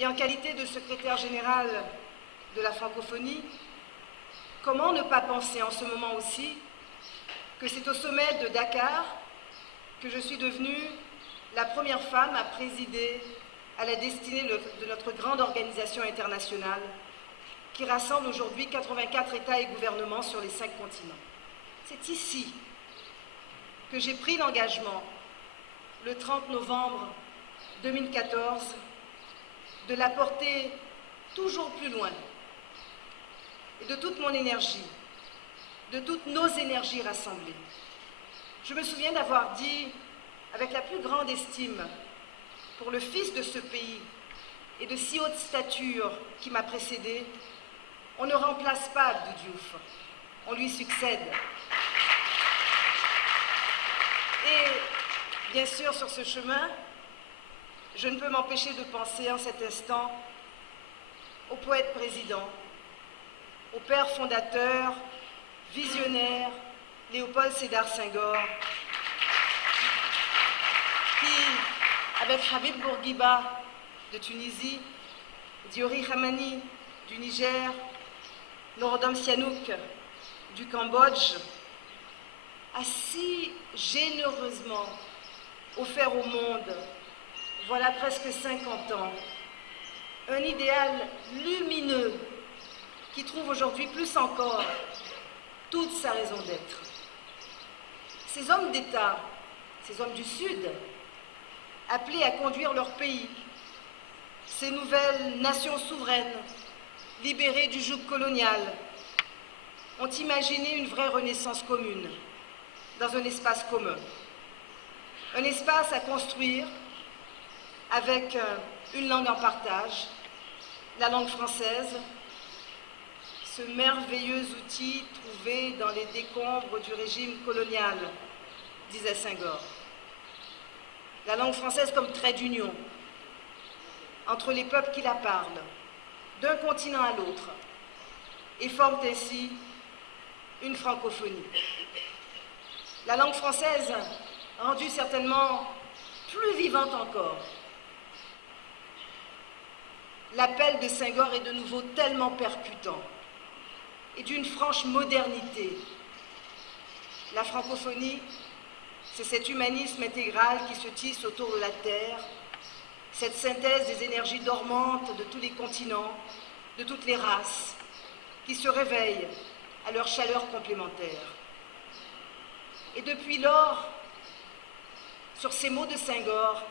et en qualité de secrétaire général de la francophonie, comment ne pas penser en ce moment aussi que c'est au sommet de Dakar que je suis devenue la première femme à présider à la destinée de notre grande organisation internationale qui rassemble aujourd'hui 84 États et gouvernements sur les 5 continents. C'est ici que j'ai pris l'engagement, le 30 novembre 2014, de la porter toujours plus loin et de toute mon énergie, de toutes nos énergies rassemblées. Je me souviens d'avoir dit, avec la plus grande estime, pour le fils de ce pays et de si haute stature qui m'a précédé, on ne remplace pas Abdou Diouf, on lui succède. Et bien sûr, sur ce chemin, je ne peux m'empêcher de penser en cet instant au poète président, au père fondateur, visionnaire, Léopold Sédar Senghor, qui, avec Habib Bourguiba de Tunisie, Diori Hamani du Niger, Norodom Sihanouk du Cambodge, a si généreusement offert au monde, voilà presque 50 ans, un idéal lumineux qui trouve aujourd'hui plus encore toute sa raison d'être. Ces hommes d'État, ces hommes du Sud, appelés à conduire leur pays, ces nouvelles nations souveraines, libérées du joug colonial, ont imaginé une vraie renaissance commune, dans un espace commun. Un espace à construire avec une langue en partage, la langue française, ce merveilleux outil trouvé dans les décombres du régime colonial, disait Senghor. La langue française comme trait d'union entre les peuples qui la parlent, d'un continent à l'autre, et forment ainsi une francophonie. La langue française, rendue certainement plus vivante encore. L'appel de Senghor est de nouveau tellement percutant et d'une franche modernité. La francophonie, c'est cet humanisme intégral qui se tisse autour de la terre, cette synthèse des énergies dormantes de tous les continents, de toutes les races, qui se réveillent à leur chaleur complémentaire. Et depuis lors, sur ces mots de Senghor,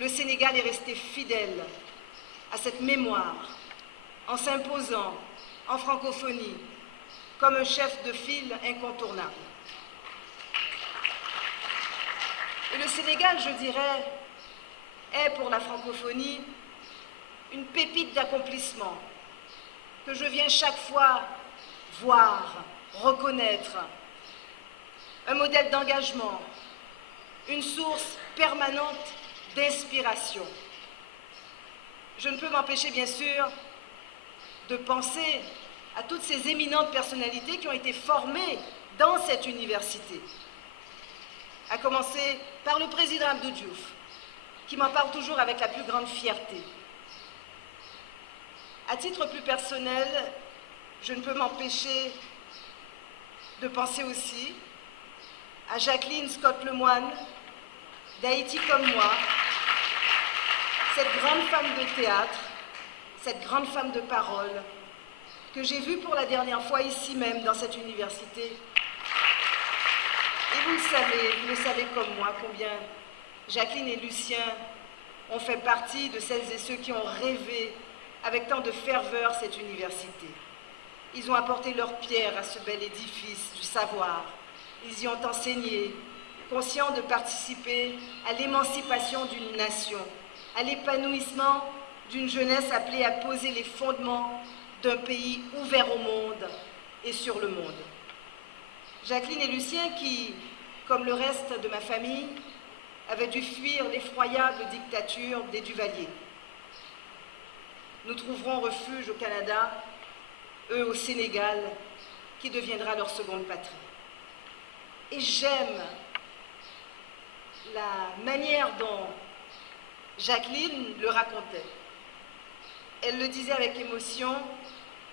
le Sénégal est resté fidèle à cette mémoire, en s'imposant en francophonie comme un chef de file incontournable. Et le Sénégal, je dirais, est pour la francophonie une pépite d'accomplissement que je viens chaque fois voir, reconnaître, un modèle d'engagement, une source permanente d'inspiration. Je ne peux m'empêcher, bien sûr, de penser à toutes ces éminentes personnalités qui ont été formées dans cette université, à commencer par le président Abdou Diouf, qui m'en parle toujours avec la plus grande fierté. À titre plus personnel, je ne peux m'empêcher de penser aussi à Jacqueline Scott Lemoine, d'Haïti comme moi, cette grande femme de théâtre, cette grande femme de parole, que j'ai vue pour la dernière fois ici même dans cette université. Et vous le savez comme moi, combien Jacqueline et Lucien ont fait partie de celles et ceux qui ont rêvé avec tant de ferveur cette université. Ils ont apporté leur pierre à ce bel édifice du savoir. Ils y ont enseigné, conscients de participer à l'émancipation d'une nation, à l'épanouissement d'une jeunesse appelée à poser les fondements d'un pays ouvert au monde et sur le monde. Jacqueline et Lucien qui, comme le reste de ma famille, avaient dû fuir l'effroyable dictature des Duvalier. Nous trouverons refuge au Canada, eux au Sénégal, qui deviendra leur seconde patrie. Et j'aime la manière dont Jacqueline le racontait. Elle le disait avec émotion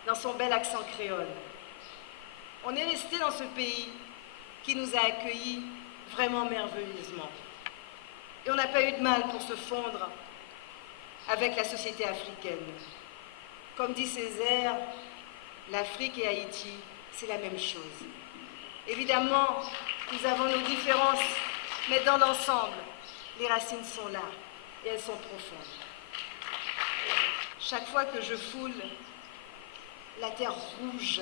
dans son bel accent créole. On est resté dans ce pays qui nous a accueillis vraiment merveilleusement. Et on n'a pas eu de mal pour se fondre avec la société africaine. Comme dit Césaire, l'Afrique et Haïti, c'est la même chose. Évidemment, nous avons nos différences, mais dans l'ensemble, les racines sont là et elles sont profondes. Chaque fois que je foule la terre rouge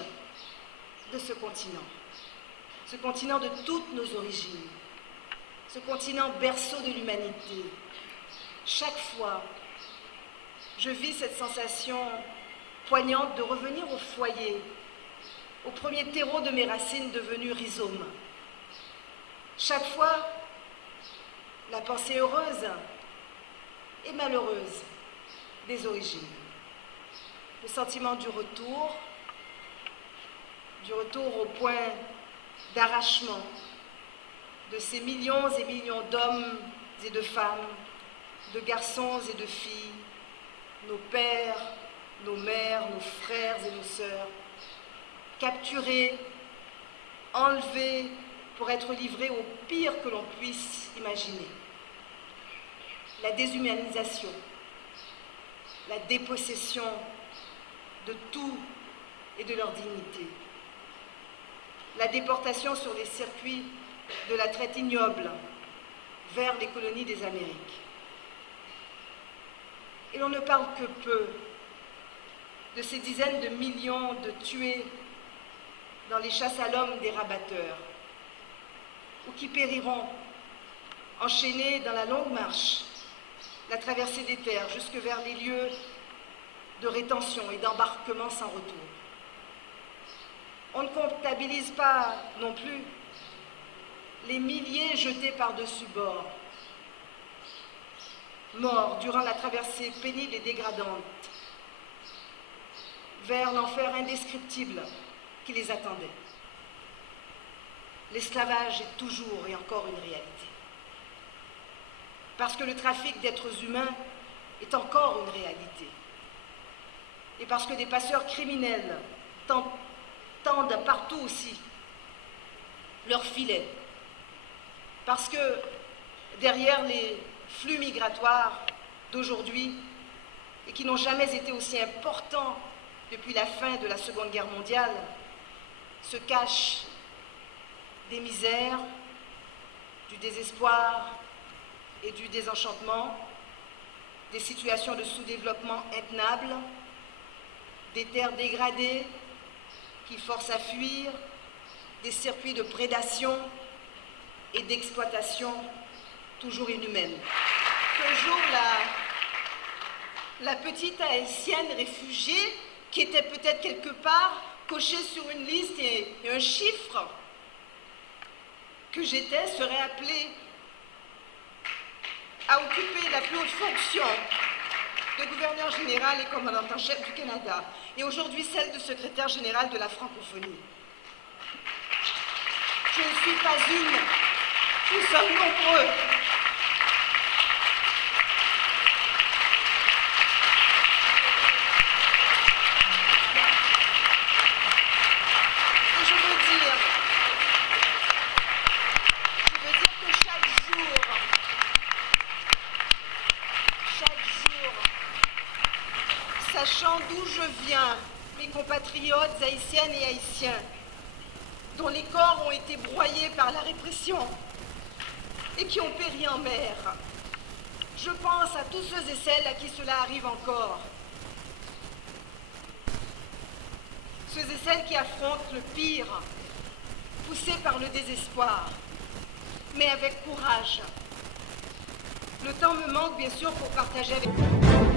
de ce continent de toutes nos origines, ce continent berceau de l'humanité, chaque fois, je vis cette sensation poignante de revenir au foyer, au premier terreau de mes racines devenues rhizomes. Chaque fois, la pensée heureuse et malheureuse des origines. Le sentiment du retour au point d'arrachement de ces millions et millions d'hommes et de femmes, de garçons et de filles, nos pères, nos mères, nos frères et nos sœurs, capturés, enlevés pour être livrés au pire que l'on puisse imaginer. La déshumanisation, la dépossession de tout et de leur dignité. La déportation sur les circuits de la traite ignoble vers les colonies des Amériques. Et l'on ne parle que peu de ces dizaines de millions de tués dans les chasses à l'homme des rabatteurs, ou qui périront enchaînés dans la longue marche, la traversée des terres jusque vers les lieux de rétention et d'embarquement sans retour. On ne comptabilise pas non plus les milliers jetés par-dessus bord, morts durant la traversée pénible et dégradante vers l'enfer indescriptible qui les attendait. L'esclavage est toujours et encore une réalité. Parce que le trafic d'êtres humains est encore une réalité. Et parce que des passeurs criminels tendent partout aussi leurs filets. Parce que derrière les flux migratoires d'aujourd'hui, et qui n'ont jamais été aussi importants depuis la fin de la Seconde Guerre mondiale, se cachent des misères, du désespoir et du désenchantement, des situations de sous-développement intenables, des terres dégradées qui forcent à fuir, des circuits de prédation et d'exploitation toujours inhumaines. Un jour, la petite haïtienne réfugiée, qui était peut-être quelque part cochée sur une liste et un chiffre, que j'étais, serait appelée à occuper la plus haute fonction de gouverneur général et commandant en chef du Canada, et aujourd'hui celle de secrétaire général de la francophonie. Je ne suis pas une, nous sommes nombreux. Et je veux dire que chaque jour, sachant d'où je viens, mes compatriotes haïtiennes et haïtiens, dont les corps ont été broyés par la répression et qui ont péri en mer, je pense à tous ceux et celles à qui cela arrive encore. Ceux et celles qui affrontent le pire, poussés par le désespoir, mais avec courage. Le temps me manque bien sûr pour partager avec vous.